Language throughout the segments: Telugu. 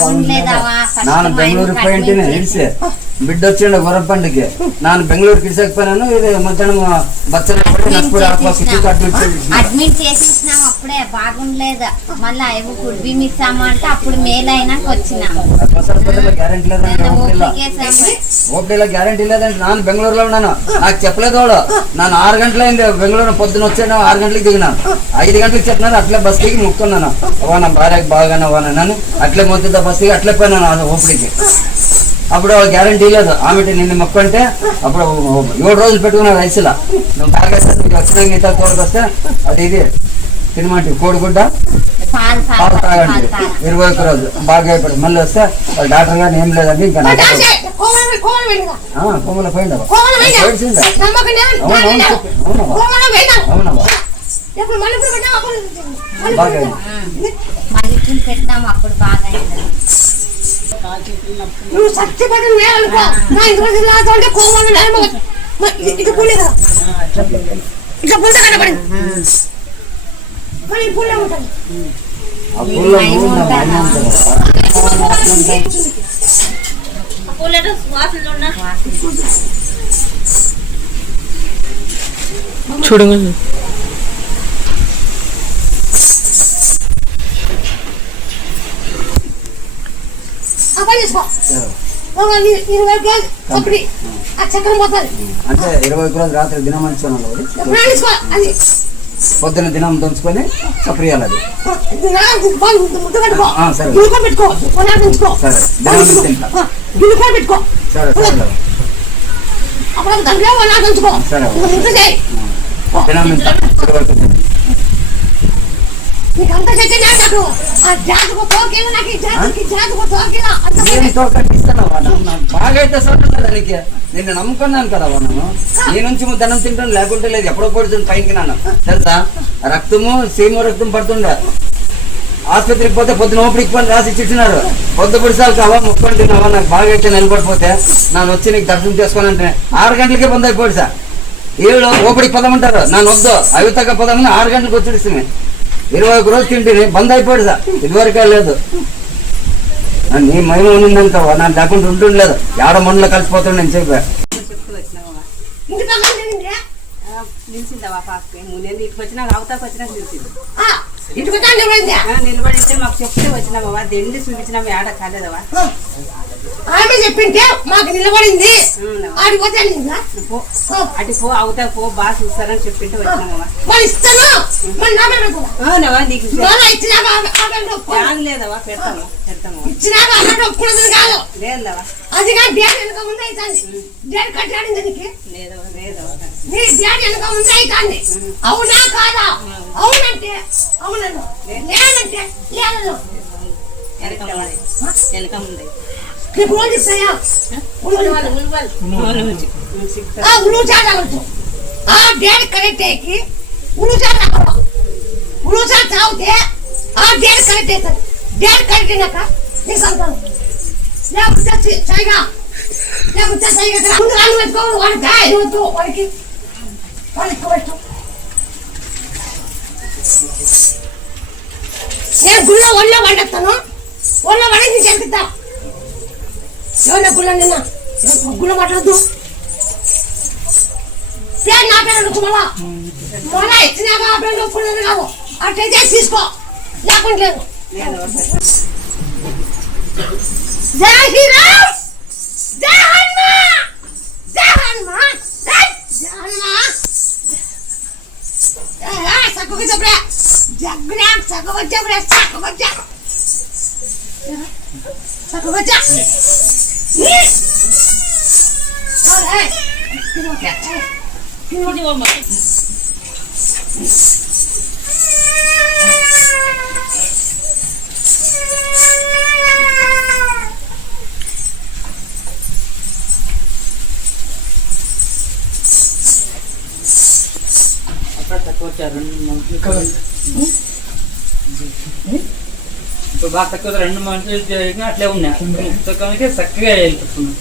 బాగుండలేదావా ఫస్ట్ నాన్న మా బెంగళూరు ఇంటికి పోయింటే admit ఇడిసే బిడ్డ వచ్చిండు గుర్రపండికి నాన్న బెంగళూరుకి ఇడిసకపోయినాను అప్పుడే బాగుండలేదు. మళ్ళీ అవి ఫుడ్ బిమ్ ఇచ్చాము అంటే అప్పుడు మేలు అయినాక వచ్చినాం. ఓపీలో గ్యారెంటీ లేదంటే నాన్న బెంగళూరులో ఉన్నాను. నాకు చెప్పలేదు వాడు. నన్ను ఆరు గంటలు అయింది బెంగళూరు పొద్దున వచ్చాను ఆరు గంటలకు దిగినాను. ఐదు గంటలకు చెప్పినారు అట్లే బస్ దిగి ముక్కున్నాను. ఓ నా భార్యకి బాగానే నన్ను అట్లే మొత్తం బస్ దిగి అట్లే పోయినాను ఆ ఓపిడికి. అప్పుడు గ్యారంటీ లేదు. ఆమె నిన్ను మొక్కంటే అప్పుడు ఏడు రోజులు పెట్టుకున్నాను రైసులా. నువ్వు బాగా నీకు వచ్చిన మిగతా కోడికి వస్తే అది ఇది. తినమంటే కోడిగుడ్డ? పాలు తాగండి. ఇరవై ఒక్క రోజు. బాగా అయిపోయి మళ్ళీ వస్తే వాళ్ళ డాక్టర్ గారిని ఏం లేదండి ఇంకా కొమ్మల పోయిందా. అవునమ్మా బాగా పెట్టినాము అప్పుడు బాగా నువ్వు సత్యపడి నా ఇంటి అంటే ఇక పూలే కదా ఇక పూల కనపడి. చూడండి. అంటే ఇరవై రోజు రాత్రి దినం పొద్దున దినం దంచుకొని చప్పరియాలి అది సరే. సరే. దినం. ఇంత చేయి. దినం ఇంత. ఆ జాతకు తోకేలా నాకు ఈ జాతకి జాతకు తోకేలా నేను నాకు- బాగా అయితే దానికి నిన్ను నమ్ముకున్నాను కదా నేను. నీ నుంచి ధనం తింటాను లేకుంటే లేదు. ఎప్పుడో పడుతుంది పైకి నాన్న. తెలుసా? రక్తము సీమ రక్తం పడుతుండే. ఆసుపత్రికి పోతే పొద్దున ఓపిడికి పని రాసి ఇచ్చిచ్చినారు పొద్దు పుడిసాలు కావా ముప్పని తిన్నావా? నాకు బాగా అయితే నిలబడిపోతే నన్ను వచ్చి నీకు దర్శనం చేసుకొని అంటే ఆరు గంటలకే అయిపోయాడు సార్. వీళ్ళు ఓపిడికి పదమంటారు నన్ను వద్దు అవి తగ్గ పదమని ఆరు గంటలకు వచ్చి ఇరవై ఒక రోజు తింటే బంద్ అయిపోయాడు సార్ ఇదివరకే లేదు. ఆ, నీ మహిమ ఉన్నంత నాకు లేకుండా ఉంటుండలేదు. ఏడ మనలో కలిసిపోతుండే నేను చెప్పా. నిలిచిందవా పాపకి నేను ఇటుకు వచ్చినాక అవతలకు వచ్చినాక నిలిచింది. నిలబడితే మాకు చెప్తే వచ్చినామవ్వా దండి చూపించినాము ఏడ కాలేదవా? ఆమె చెప్పింటే మాకు నిలబడింది. పో. అటు పో అవతల పో బాగా చూస్తారని చెప్పింటే వచ్చినామవ్వా మరి ఇస్తాను మరి నా మీద పెడతావా అవునవా నీకు లేదవా పెడతాము పెడతాము ఇచ్చినాక ఒప్పుకున్నది కాదు. లేదవా? అది కానీ డ్యాడ్ వెనక ముందు అవుతుంది కట్టాడింది నీకు? లేదవా లేదవా నీ డ్యాడ్ వెనక ముందు అవుతుంది అవునా కాదా? అవునంటే అవునను. లేదంటే లేదను. వెనక ఉంది వెనక ఉంది నీకు రోజు ఇస్తాయా సిక్స్ ఆ ఉలు చాడవచ్చు ఆ డ్యాడ్ కరెక్ట్ అయ్యి ఉలు చాడ ఉలు చాడ తాగితే ఆ డ్యాడ్ కరెక్ట్ అవుతుంది డ్యాడ్ కరెక్ట్ అయినాక నీకు సంతానం. లేకపోతే చి- సైగా లేకపోతే సైగా రా. ముందు రాను పెట్టుకో వాడి దాయి వద్దు వాడికి. వాడికి పెట్టు నేను గుళ్ళో ఒళ్ళో వండేస్తాను. ఒళ్ళో వండి నీకు చెప్తా ఎవరి గుళ్ళ నిన్న? గుళ్ళ మాట్లాడద్దు. పేరు నా పేరు అనుకో మొన్న ఇచ్చినాక ఆ పేరు ఒప్పుకున్నది కాదు. అట్లయితే తీసుకో. లేకుండా లేదు. జై శ్రీరామ్! జై సక్కువ చెప్పలే జగ్గురా సక్కువ చెప్పలే సక్కువ సక్కువ తక్కువ వచ్చారు రెండు మనుషులు ఇప్పుడు బాగా తక్కువ రెండు మనుషులు జరిగినా అట్లే ఉన్నాయి తక్కువకి చక్కగా వెళ్ళిపోతున్నాను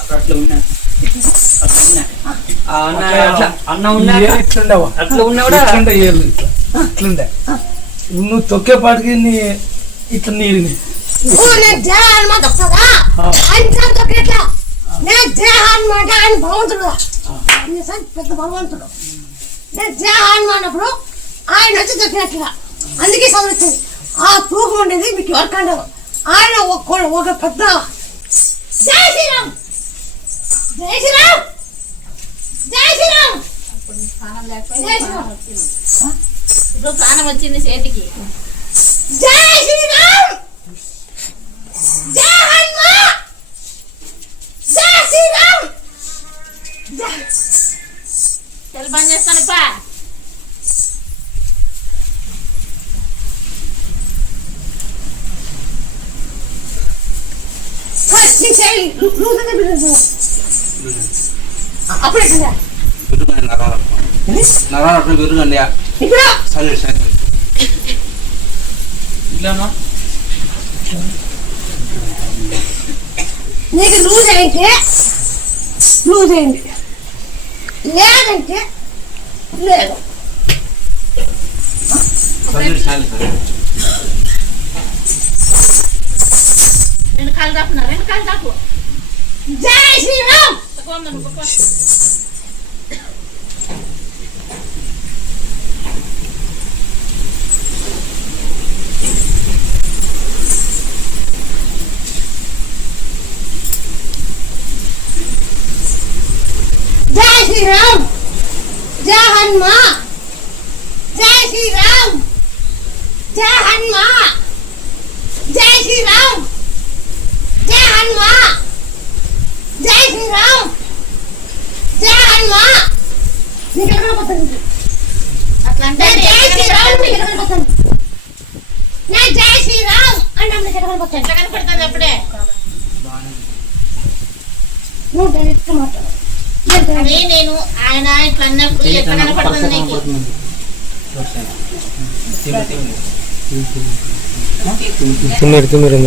అక్కడ అట్లా ఉన్నా ఉన్నా అన్న ఉన్నా ఇట్లుండవా అట్లా ఉన్నా కూడా ఇట్లుండే నువ్వు తొక్కేపాటికి నీ ఇట్లా ఓ నేను చెప్తాదా ఆయన తొక్కేట్లా పెద్ద భగవంతుడు నేను జయ హనుమాన్ అన్నప్పుడు ఆయన వచ్చి తొక్కినట్లుగా అందుకే చదువుతుంది ఆ తూకం ఉండేది మీకు ఎవరికండవు ఆయన ఒక ఒక పెద్ద జై శ్రీరామ్! జై శ్రీరామ్! జై శ్రీరామ్! జై శ్రీరామ్! ఇప్పుడు ప్రాణం వచ్చింది చేతికి. జై శ్రీరామ్! జై హనుమాన్ జై శ్రీరామ్! జై తెలు పని చేస్తాను పా అప్పుడే కదా విరుగండి నరాలు నరాలు అట్లా విరుగండి ఇప్పుడు సరే సరే ఇట్లానా నీకు లూజ్ అయితే లూజ్ అయింది లేదంటే లేదు సరే సరే సరే రెండు కాళ్ళు దాపునా రెండు కాళ్ళు దాపు జై శ్రీరామ్ శ్రీరామ్. జై హనుమా. జై శ్రీరామ్. జై హనుమా. జై శ్రీరామ్. జై హనుమా. జై శ్రీరామ్. జై హనుమా. నీకు ఎక్కడ పోతుంది అట్లా అంటే నేను జై శ్రీరామ్ నీకు ఎక్కడ పోతుంది జై శ్రీరామ్ అన్నా నీకు ఎక్కడ పోతుంది ఎట్లా కనపడుతుంది అప్పుడే? నువ్వు మాట్లాడు. అదే నేను ఆయన ఇట్లా అన్నప్పుడు ఎట్లా కనపడుతుంది నీకు తిమ్మిరి తిమ్మిరి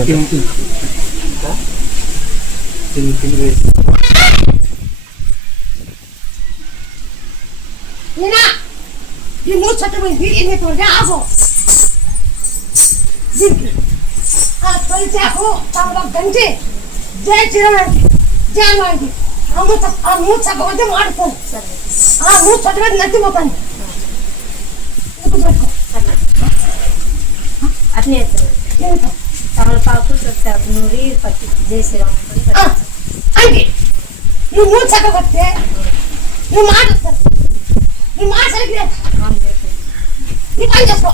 నేనా ఈ మూడు చట్టమైంది ఎన్నిటువంటి ఆకు దీనికి ఆ తొలి చాకు తమలో గంటి జయ చిరవానికి జయమానికి ఆ మూడు చక్క- ఆ మూడు చక్కమంటే మాడుతుంది ఆ మూడు చట్టమైతే నచ్చిపోతాను పెట్టుకో అట్నే చేస్తారు ఎందుకు? తమలపాకు చుట్టాకు నూరి పత్తి జయశ్రీరామ్ ఆ, అంటే ఈ మూడు చక్క కొట్టే ఈ మాట వస్తుంది ఈ మాట సరిగ్గా ఈ పని చేసుకో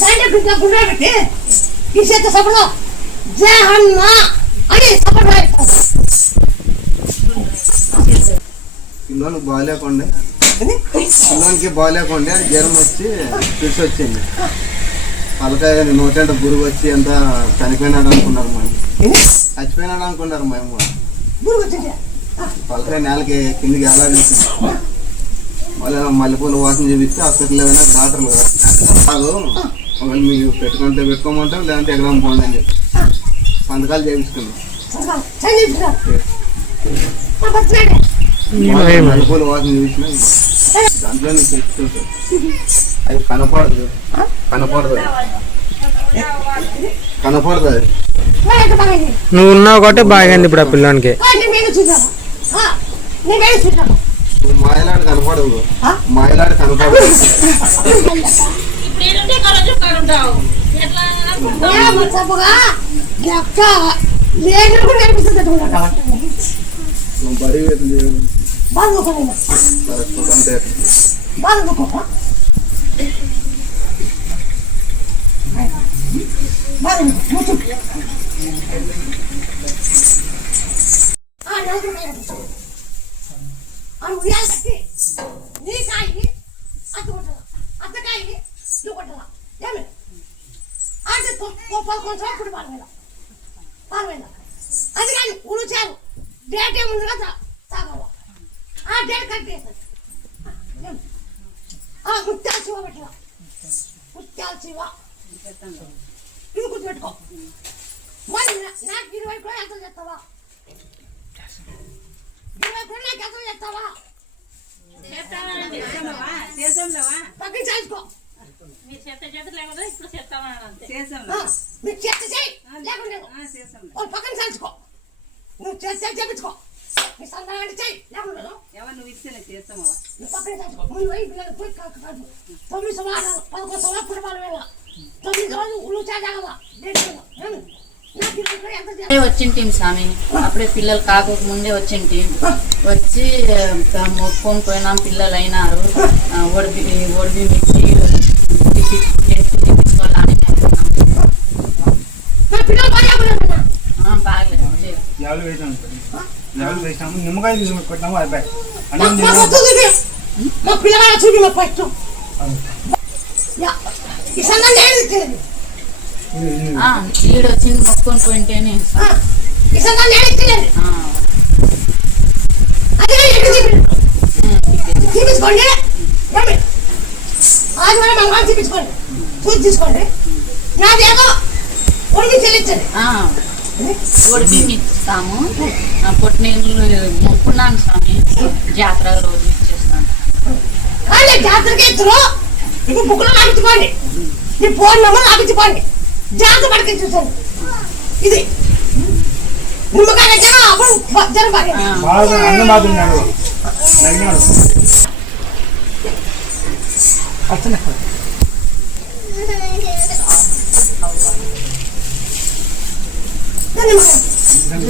దాంట్లో గుండె గుండె పెట్టి ఈ పిల్లలకు బాగాలేకుండా పిల్లలకి బాగాలేకుండా జ్వరం వచ్చి ఫిట్స్ వచ్చింది. తలకాయ నూటెంట గురువు వచ్చి ఎంత చనిపోయినాడు అనుకున్నారు మేము చచ్చిపోయినాడు అనుకున్నారు మేము తలకాయ నేలకి కిందికి ఎలా వేసింది? మళ్ళీ మల్లెపూల వాసన చూపిస్తే హాస్పిటల్ ఏమైనా డాక్టర్లు కాదు. ఒకవేళ మీకు పెట్టుకుంటే పెట్టుకోమంటాం లేదంటే ఎక్కడ పోండి అని చెప్పి. సంతకాలు చేయించుకున్నాం అది కనపడదు కనపడదు కనపడదు అది నువ్వు ఉన్నావు కాబట్టి బాగైంది ఇప్పుడు ఆ పిల్లోనికి. మాయలాడు కనపడదు? మాయలాడు కనపడదు. ఇప్పుడు ఏంటంటే కరోజు ఉంటావు ఎట్లా చెప్పగా ఎక్క లేదు కూడా కనిపిస్తుంది నువ్వు బడి బాగా చూసుకోండి అంటే బాగా చూసుకో బాగా చూసుకో అని ఉయ్యాలకి నీ కాయి అత్త కొట్టదా అత్తకాయి నువ్వు కొట్టదా ఏమి అంటే పదకొండు సంవత్సరాలు పాల మీద పాల మీద అందుకని ఉలుచారు డేట్ ఏముంది కదా తాగాల ఆ డేట్ కట్టేస్తుంది ఆ ముత్యాల శివ పెట్టరా ముత్యాల శివ ఇది గుర్తుపెట్టుకో మరి నాకు ఇరవై కూడా ఎంత చేస్తావా ఇరవై కూడా నాకు ఎంత చేస్తావా పక్కన చేసుకో మీరు చెత్త చెత్త లేకపోతే ఇప్పుడు చెప్తామని అంతే చేసాం ఆ, మీరు చెత్త చేయి ఓ పక్కన నువ్వు చెత్త చేపించుకో. ఎవరు నువ్వు? చేస్తామా కాకు తొమ్మిది పదకొండు కుటుంబాలు వేళ తొమ్మిది రోజులు ఉల్లు వచ్చింటిం స్వామి. అప్పుడే పిల్లలు కాకపోక ముందే వచ్చింటిం వచ్చి మొక్కుకొని పోయినాం పిల్లలు అయినారు ఆ, ఒడిబి ఒడిబి మిర్చి తిప్పించుకోవాలని అనుకున్నాం నా పిల్లలు బాగా ఆడుకున్నారన్నా. ఆ, బాగలేదు యాభై వేసాము యాభై వేసాము నిమ్మకాయ తీసుకొని కొట్టాము అయిపోయి మా- పిల్లగాడ చూపి మా ఫస్ట్ ఈడొచ్చింది మొక్కుకొని పోయింటేనే. ఆ, అదే ఉమ్, తిప్పేది. చూపించుకోండి చూపించుకోండి చూసి తీసుకోండి. నాదేమో ఒడికి చెల్లించండి ఆ, ఒడిబి ఇస్తాము పొట్టి నీళ్ళు మొక్కున్నాను స్వామి. జాతర రోజు ఇచ్చేస్తాను జాతరకి ఇప్పుడు బుక్కులు లాగించుకోండి ఈ ఫోన్ నెంబర్ లాగించుకోండి జాతర పడికి చూసండి ఇది. నిమ్మకాయ అప్పుడు సార్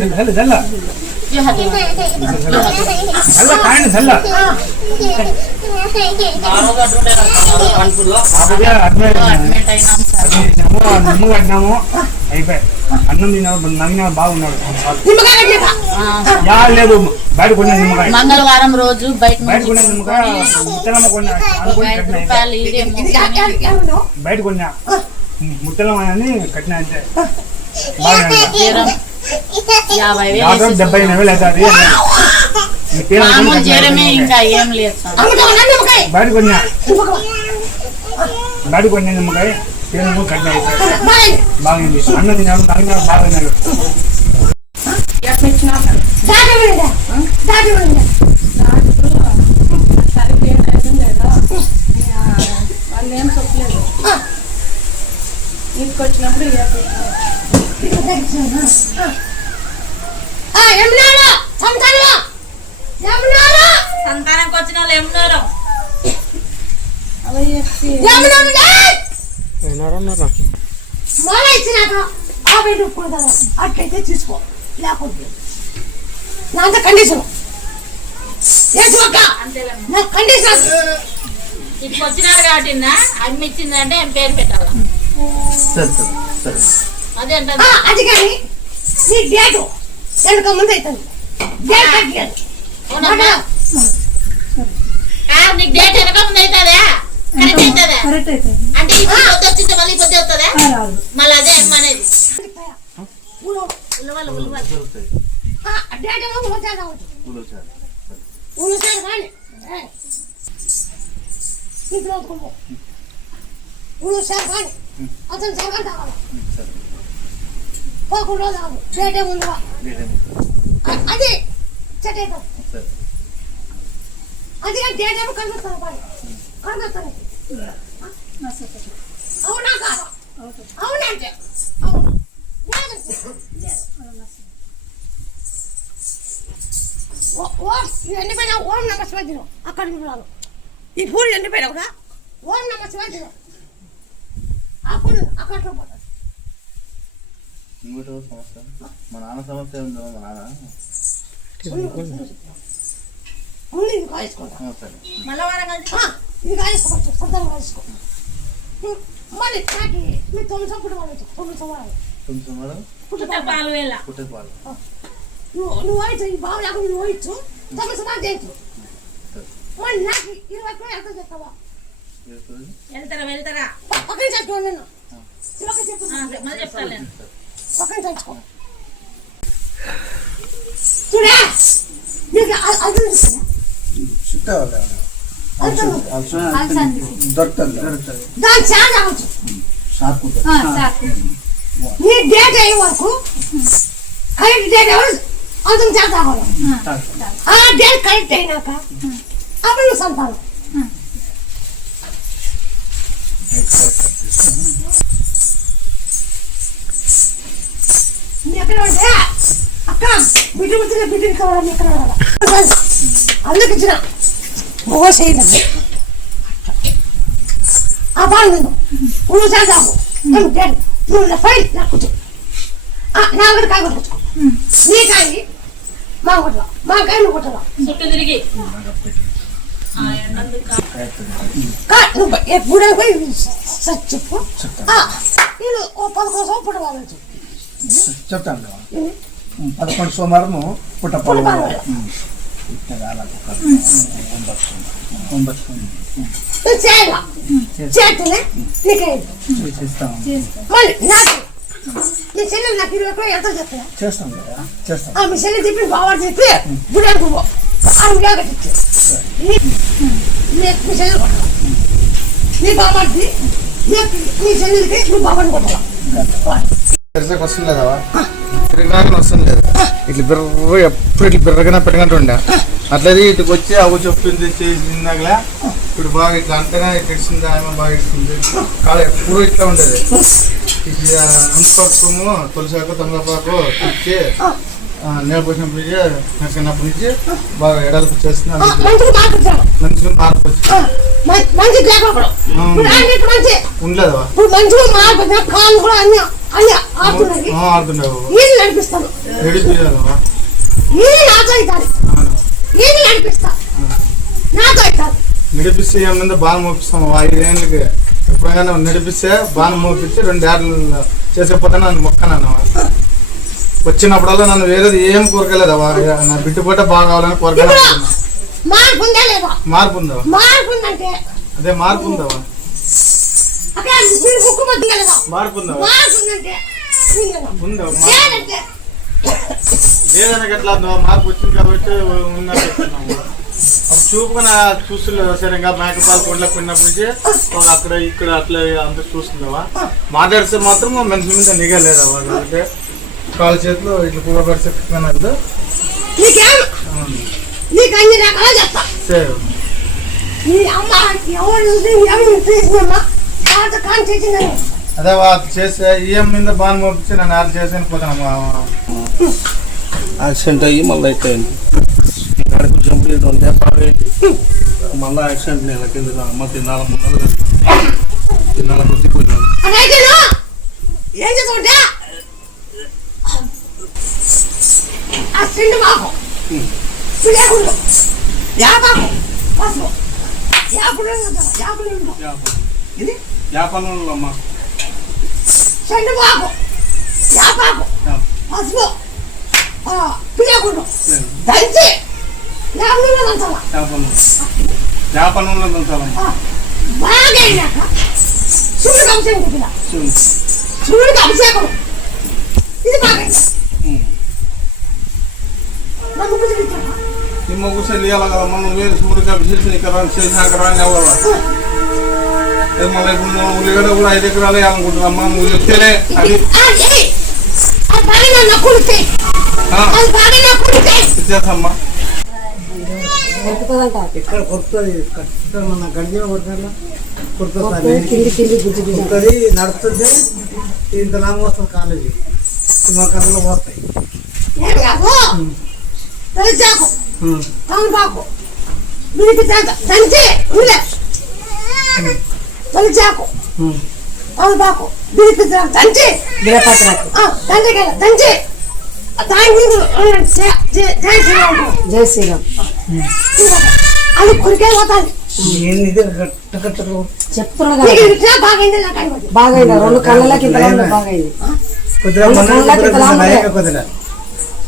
చేసాము ఆ నిమ్మ కట్టినాము అయిపోయి అన్నం తిన్నాము నగినాడు బాగున్నాడు లేదు బయట కొన్న నిమ్మకాయ మంగళవారం రోజు బయట బయట కొన్న నిమ్మకాయ ముత్తలమ్మ కొన్న బయట కొన్నా ముత్తలమ్మ అని కట్టిన అంతే యాభై వేలు డెబ్బై వేలు అవుతుంది మామూలు జ్వరమే. ఇంకా ఏం లేదు బయట కొన్నా నిమ్మకాయ? బయట కొన్న నిమ్మకాయ. పేరు కట్టిన బాగుంది. అన్నం తిన్నాడు నగినాడు బాగా తిన్నాడు. వాళ్ళు ఏం చెప్పలేదు. వచ్చినప్పుడు వచ్చిన వాళ్ళు ఏమన్నారు మాల ఇచ్చినాక ఆ అట్లయితే తీసుకో లేకపోతే నా అంత కండిషన్ నా కండిషన్ ఇప్పుడు వచ్చినారు కాబట్టి అమ్మి ఇచ్చిందంటే ఏం పేరు పెట్టాలా? సరే సరే. అదే కానీ నీ డేటు వెనుక ముందు అవుతుంది డేట్? ఆ, నీకు డేట్ వెనక ముందు అవుతుందా? అంటే ఇప్పుడు మళ్ళీ పొద్దు అవుతుందా మళ్ళీ అదే అమ్మ అనేది. ఊళ్ళో, ఉలవలు డేట్ ఊళ్ళో చేద్దాం కానీ, అతను చేద్దాం కావాలి. ఏమో ఉందా? లేదేమో అ- అది. చెట్ అవుతుంది. సరే. అది డేట్ ఏమో కనిపిస్తుంది పని. అవునా కాదా? అవునంటే అవును ఎండిపోయిన ఓం నమ శివాజీలో. అక్కడ రాదు ఈ పూలు ఎండిపోయినా కూడా ఓం నమ శివాజీలో. అప్పుడు అక్కడ ఇంకోటి సమస్య మా నాన్న సమస్య ఉందా మా నాన్న? ఇది ఆ, సరే. ఆ, ఇది కాల్చుకోవచ్చు సొంతంగా కాల్చుకో మళ్ళీ నాకు మీ తొమ్మిది సంపుడు వాళ్ళు తొమ్మిది సంవత్సరాలు. కొంచెం మేడం పుట్టుక పాలు వేళ. పుట్టే పాలు. నువ్వు నువ్వు వయసు ఈ బావు లేకుండా నువ్వు వయసు తొమ్మిది సంవత్సరాలు చేయొచ్చు మళ్ళీ నాకు ఇరవై రూపాయలు ఎంత చేస్తావా? వెళ్తారా వెళ్తారా? పక్కన చచ్చుకో నేను. ఇరవై చెప్పు మళ్ళీ చెప్తాను నేను. పక్కన చచ్చుకో చూడే నీకు అ- అది తెలుస్తుందా? అది దొరుకుతుంది దొరుకుతుంది దాని చాలా అవ్వచ్చు షార్ప్ నీ డేట్ అయ్యే వరకు కరెక్ట్ డేట్ ఎవరు అంతం చేద్దాం ఆ డేట్ కరెక్ట్ అయినాక అప్పుడు నువ్వు సంతానం అక్క బిడ్డ పుట్టిన బిడ్డ కావాలని ఎక్కడ అందుకు ఇచ్చిన ఓ చేయలేదు ఆ బాగా నిన్ను నువ్వు చేద్దాము నువ్వు డాడీ నువ్వు నా ఫైల్ నాకు నా ఒకటి కాయ కొట్టుకో నీ కాయ మా కొట్టలా మా కాయ నువ్వు కొట్టలా చుట్టూ తిరిగి నువ్వు ఎప్పుడైనా పోయి చెప్పు ఆ, నేను ఓ పదకొండు పుట్టవాలి చెప్పు చెప్తాను. పదకొండు సోమవారము పుట్టపల్లి చేస్తాం. కదా. చేస్తాం. చెప్పి బాగా చెప్పి గుడాకు నీ బాబాకి నీ చెల్లెలకి నువ్వు బాబాని కొట్టాలి? తెరసకి వస్తుంది లేదా? తిరగడానికి వస్తుంది లేదా? ఇట్లా బిర్ర ఎప్పుడు ఇట్లా బిర్రగానే పెట్టగంట ఉండే అట్లది ఇటుకు వచ్చి అవ్వ చెప్పింది చేసిందాకలే ఇప్పుడు బాగా ఇట్లా అంటేనే ఇట్లా ఆమె బాగా ఇస్తుంది కాళ్ళ ఎప్పుడు ఇట్లా ఉండేది? ఇది అంతపక్కము తులసాకు తమలపాకు పోసినప్పుడు ఇచ్చి నచ్చినప్పటి నుంచి బాగా ఆ, అందుకే మంచిగా మార్పు వచ్చింది ఉండలేదా? మంచిగా కాళ్ళు కూడా అన్ని ఆడుతుండేవా ఈయన నడిపిస్తాను? ఈయన నాతో అవుతాను ఈయన నడిపిస్తా? నాతో అవుతాను నడిపిస్తే ఏమన్నా బాగా మోపిస్తాం. ఐదేళ్ళకి ఎప్పుడైనా నడిపిస్తే బాగా మోపించి రెండు ఏళ్ళు చేసేపోతే నన్ను మొక్కనన్నా వచ్చినప్పుడల్లా నన్ను వేరేది ఏం కోరకలేదవా నా బిడ్డ పూట బాగా కావాలని కోరకలేదు మార్పు ఉందా మార్పు ఉందా అదే మార్పు ఉందా? లేదనకి ఎట్లా మార్పు వచ్చింది కాబట్టి ఉన్నట్టు చూపుకున్న చూస్తుండేవా సరే ఇంకా మేకపాలు కొండలకు పోయినప్పటి నుంచి ఓ అక్కడ ఇక్కడ అట్లా అంత చూస్తుండేవా మాట్లాడితే మాత్రం మనిషి మీద నిఘా లేదవా అంటే కాళ్ళ చేతిలో ఇట్లా రకాలు చెప్తా. సరే. చూసి అదే మీద బాగా పంపించి నన్ను ఆరు చేసి పోతాను యాక్సిడెంట్ అయ్యి మళ్ళీ అయిపోయింది. ఉండే బాగా అయింది మళ్ళీ యాక్సిడెంట్ నెల కింద అమ్మ తిన్నాల ముందర తిన్నాల గుర్తిపోయినాను ఇది? వ్యాపారంలో అమ్మ మాకు యాపాకు పసుపు. పిల్లకుండా దంచి. యాపుడు దంచాలా? వ్యాపారం వ్యాపారంలో దంచాలమ్మ. బాగా అయినాక సూర్యుడు అభిషేకం చెప్పిన సూర్యుడికి అభిషేకం. ఇది బాగా నన్ను కూర్చోబెట్టావా? నీ మొగ్గు చెల్లియాలి కదా మనం వేరే సూర్యుడికి అభిషేకం ఇక్కడ చేసినాక రాని అవ్వాలి మళ్ళీ ఇప్పుడు ఉల్లిగడ్డ కూడా ఐదు ఎకరాలు వేయాలనుకుంటున్నామ్మా నువ్వు చెప్తేనే అది ఆ, ఏయ్! ఇక్కడ కొడుతుంది కరెక్ట్ గడిచిన కొడుతుంది నడుస్తుంది ఇంత లాంగ్ వస్తుంది కాలేజీ సింహకర్రలో పోస్తాయి ఏం కాదు తెలిసాకు తమలపాకు వీరికి దంచి. వీరికి దంచి కదా, జై శ్రీరామ్. జై శ్రీరామ్. అది కొరికే పోతాది. చెప్తున్నా బాగైంది రెండు కళ్ళకి బాగైంది.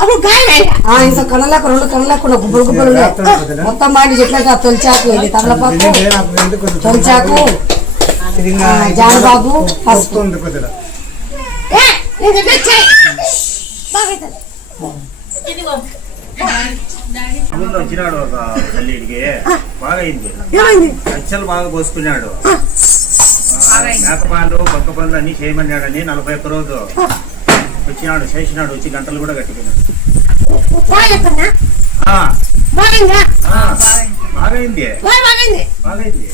అప్పుడు ఇంత కళ్ళకు రెండు కళ్ళకు గుబ్బలు మొత్తం బాగా చెట్లకి తొలిచాకు ఇది. తమలపాకు. తొలిచాకు జానబాబు ముందు వచ్చినాడు ఒక తల్లిడికి బాగా అయింది అచ్చలు బాగా పోసుకున్నాడు మేకపాలు పక్క పనులు అన్ని చేయమన్నాడని నలభై ఒక్క రోజు వచ్చినాడు చేసినాడు వచ్చి గంటలు కూడా కట్టుకున్నాడు బాగైందా? బాగైంది. బాగైంది.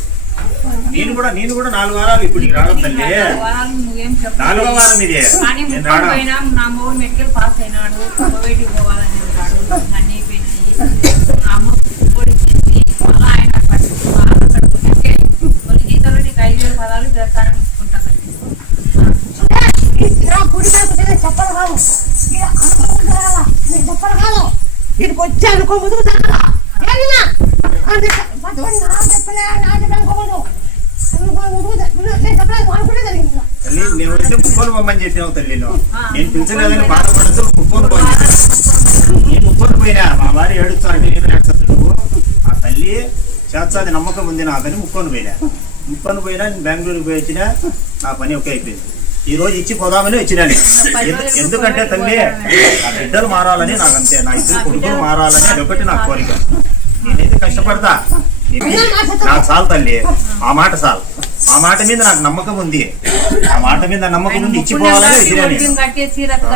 నేను కూడా నేను కూడా నాలుగు వారాలు ఇప్పుడు రావడం తల్లి. నాలుగో వారం ఇది. పోయినా నా మూడు మెడికల్ పాస్ అయినాడు. బయటికి పోవాలని ఉన్నాడు అన్నీ అయిపోయింది నా అమ్మ మళ్ళీ ఆయన జీతాలు నీకు ఐదు వేలు పదాలు ప్రసారం చెప్పలు కాదు. చెప్పలు కాదు. వచ్చి అనుకో ముందుకు జరగాల ఏమన్నా అంటే పట్టుకొని నా చెప్పలే నా చెప్పలే అనుకోకూడదు అనుకో ముందుకు జరగాల. నేను చెప్పలేదు అనుకుంటే జరిగింది తల్లి నేను వస్తే ముక్కోలు చెప్పినావు తల్లి నేను పిలిచలేదని బాధపడదు ముక్కోలు పోయి నేను ముక్కోలు పోయినా మా భార్య ఏడుస్తా అంటే నేను ఏడుస్తాను ఆ తల్లి చేస్తాది నమ్మకం ఉంది నాకని ముక్కోను పోయినా. ముక్కోను పోయినా నేను బెంగళూరుకి పోయి వచ్చినా నా పని ఒకే అయిపోయింది. ఈ రోజు ఇచ్చి పోదామని వచ్చినా ఎందుకంటే తల్లి ఆ బిడ్డలు మారాలని నాకు అంతే. నా ఇద్దరు కొడుకులు మారాలని అదొకటి నా కోరిక. నేనైతే కష్టపడతా. నాకు చాలు తల్లి. ఆ మాట చాలు. ఆ మాట మీద నాకు నమ్మకం ఉంది. ఆ మాట మీద నమ్మకం ఉంది ఇచ్చిపోవాలని కట్టేసి రక్త